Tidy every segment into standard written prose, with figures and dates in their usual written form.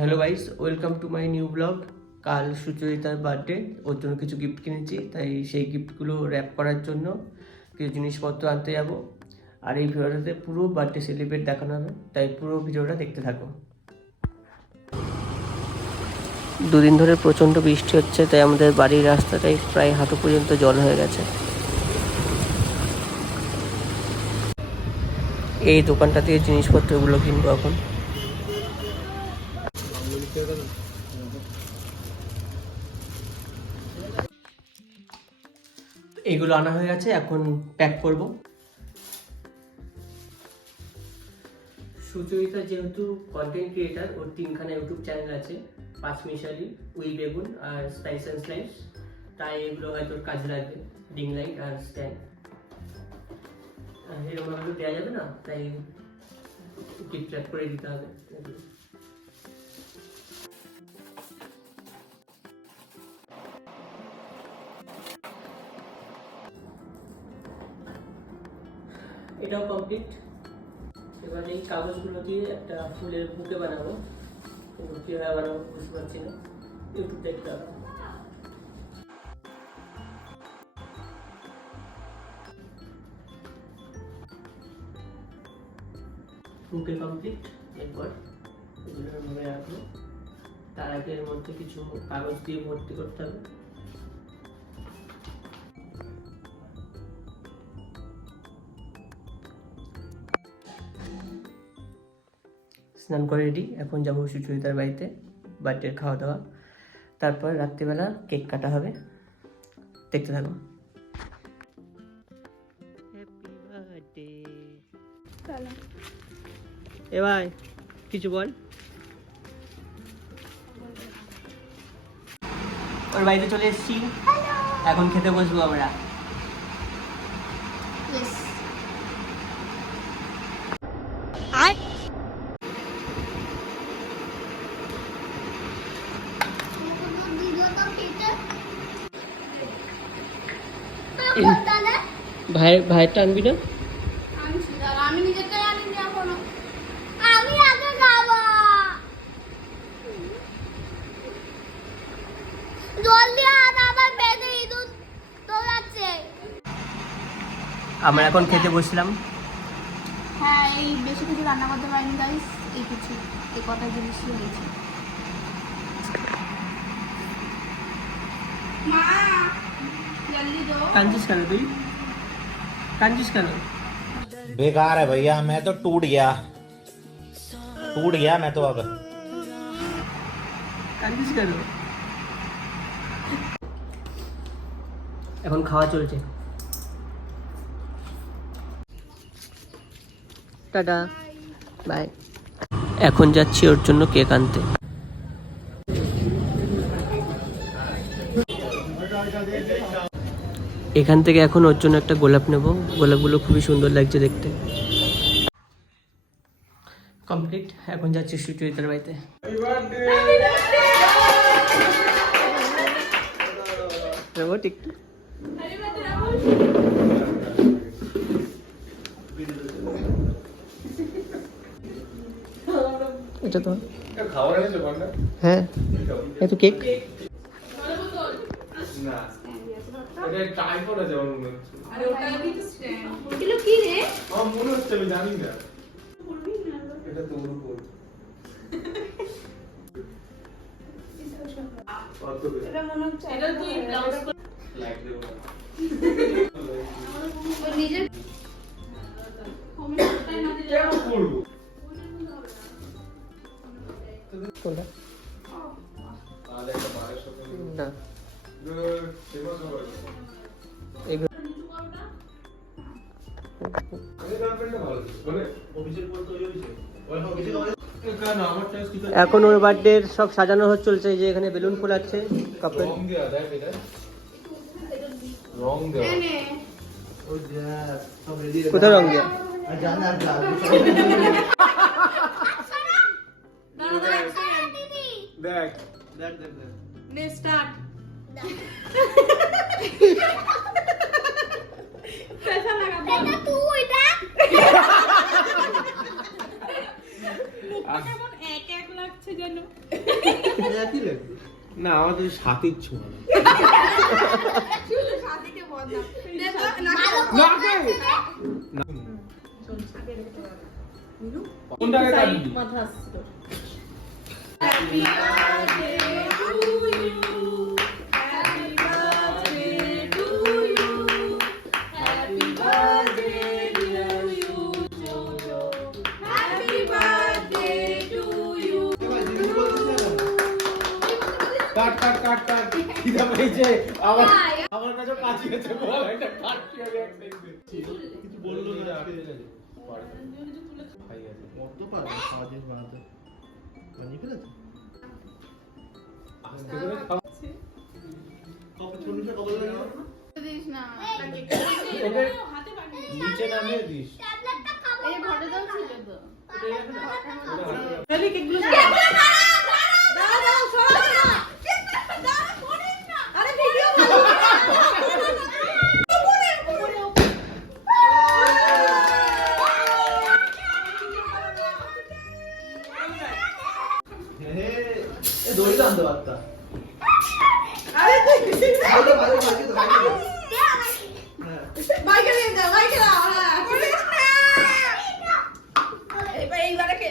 Hello guys, welcome to my new blog. কাল সুচরিতার birthday, ওর জন্য কিছু গিফট কিনেছি, তাই সেই গিফটগুলো র্যাপ করার জন্য কিছু জিনিসপত্র আনতে যাব। আর এই ভিডিওটাতে পুরো বার্থডে সেলিব্রেট দেখানো হবে, তাই পুরো ভিডিওটা দেখতে থাকো। দুদিন ধরে প্রচণ্ড বৃষ্টি হচ্ছে, তাই আমাদের বাড়ির রাস্তাটাই প্রায় হাঁটু পর্যন্ত জল হয়ে গেছে। এই দোকানটা থেকে জিনিসপত্রগুলো কিনবো এখন। এগুলো আনা হয়ে গেছে, এখন প্যাক করব। সুচরিতা যেহেতু কন্টেন্ট ক্রিয়েটার, ওর 3খানা ইউটিউব চ্যানেল আছে, পাঁচমিশালি, উই বেগুন আর স্পাইস অ্যান্ড স্লাইস, তাই এগুলো হয়তো ওর কাজে লাগবে। ডিং লাইট আর স্ট্যান্ড এরকমভাবে দেওয়া যাবে না, তাই গিফট প্যাক করে দিতে হবে। এটাও কমপ্লিট। এবার এই কাগজগুলো দিয়ে একটা ফুলের বুকে বানাবো, কিন্তু কীভাবে বানাবো বুঝতে পারছি না, ইউটিউব দেখতে হবে। বুকে কমপ্লিট। এরপর এগুলো ভরে রাখবো। তার আগে এর মধ্যে কিছু কাগজ দিয়ে ভর্তি করতে হবে। স্নান করে রেডি, এখন যাবো সুচরিতার বাড়িতে বার্থডের খাওয়া দাওয়া, তারপর রাত্রিবেলা কেক কাটা হবে। দেখতে থাকো। Happy birthday. এ ভাই কিছু বল। ওর বাড়িতে চলে এসেছি, এখন খেতে বসবো আমরা। ভাইয়েরটা আনবি না? আমি নিজেরটা আনিনি এখনো। আমি আগে খাবো। জলদি আন, আমার পেটে ইঁদুর দৌড়াচ্ছে। আমরা এখন খেতে বসলাম। হ্যাঁ, এই বেশি কিছু রান্না করতে পারিনি গাইস, এই কিছু এই কটা জিনিসই হয়েছে। মা জলদি দো। কাঁদছিস কেন তুই? कांजिस करो। बेकार है भैया, मैं तो टूट गया मैं तो अब। कांजिस करो। এখন খাওয়া চলছে। Tata bye. এখন যাচ্ছি ওর জন্য কেক আনতে। এখান থেকে এখন ওর জন্য একটা গোলাপ নেব। গোলাপগুলো খুবই সুন্দর লাগছে দেখতে। কমপ্লিট। এখন যাচ্ছি সুচরিতার বাড়িতে। এটা তো হ্যাঁ, এত কেক এটা টাইপড আছে আমার মনে হচ্ছে। আরে ওটা কি স্ট্যান্ড? এগুলো কি রে? আমার মনে হচ্ছে, আমি জানি না। এটা তো ওর উপর। এটা মনে হচ্ছে এটা তুই ব্লাউজ লাইক দেব না। ও নিজে কমেন্টটাই না দিলে কেন করব? কোনটা? আর একটা বারের সাথে না ফেমাস হবে। এগুলো এই গার্লফ্রেন্ডটা ভালো ছিল, মানে অফিসের পর তৈরি হয়েছে। ওই অফিসে কেন আমার টাইস কি? এখন ওর বার্থডে সব সাজানো হচ্ছে, চলছে। যে এখানে বেলুন ফুল আছে, কাপড় রং দেয়া দেখ, এটা রং দেয়া। নে ও যা সব রেডি। কোথায় রং দেয়া? আর জানা আর যা দেখ দেখ দেখ দেখ। নে স্টার্ট। कैसा लगा? এটা তুই এটা মুখটা কেমন এক এক লাগছে যেন। না আমাদের সাথীর ছোঁয়া সাথীকে বদনাম কোনটাকে কাটবি? কাট কাট কাট কাট খিদা পেয়েছে আমার কাছে কাশি আছে বল এটা কাট কি হবে এক সেকেন্ড কিছু বললো না খাই আছে কত পারবে খাওয়া জিনিস বানাতে বানিয়ে ফেলেছে আস্তে করে খাও কত ছোট ছোট কত লাগে দিস না ওকে নিচে নামিয়ে দিস এই ঘরে দাও ছিল তো তাহলে কেকগুলো আরে ভিডিও দড়ি টানতে পারতা। আরে তুই কিছু বাইকে নিয়ে যা বাইকে দাও এইবারে কে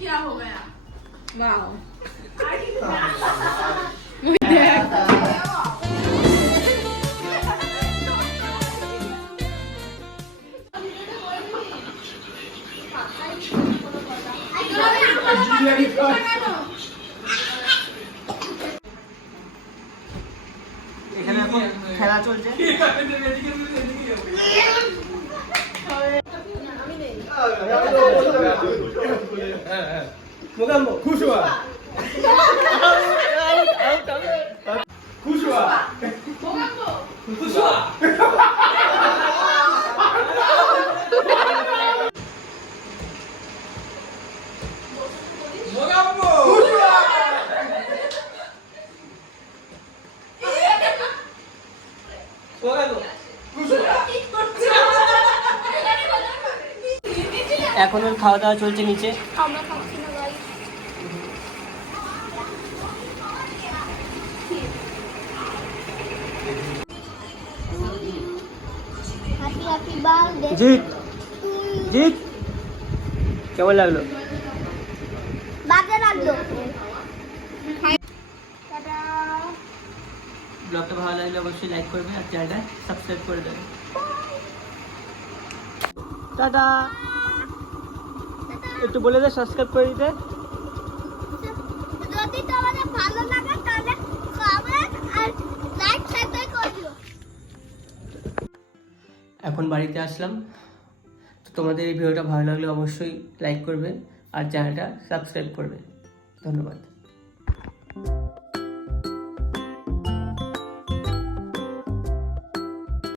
क्या हो गया वाओ এখানে এখন খেলা চলছে। মোকাম্বো খুশ হওয়া খুশ হওয়া খুশ হওয়া এখন ওর খাওয়া দাওয়া চলছে নিচে। আমরা খাচ্ছি না guys happy happy birthday Jeet Jeet কেমন লাগলো? বাজে লাগলো টাটা ব্লগটা ভালো লাগলে অবশ্যই লাইক করবে আর চ্যানেলটা সাবস্ক্রাইব করে দেবে। টাটা। একটু বলে দে সাবস্ক্রাইব করে দিতে। যদি তোমাদের ভালো লাগে তাহলে কমেন্ট আর লাইক শেয়ার করে দিও এখন বাড়িতে আসলাম, তো তোমাদের এই ভিডিওটা ভালো লাগলে অবশ্যই লাইক করবে আর চ্যানেলটা সাবস্ক্রাইব করবে। ধন্যবাদ।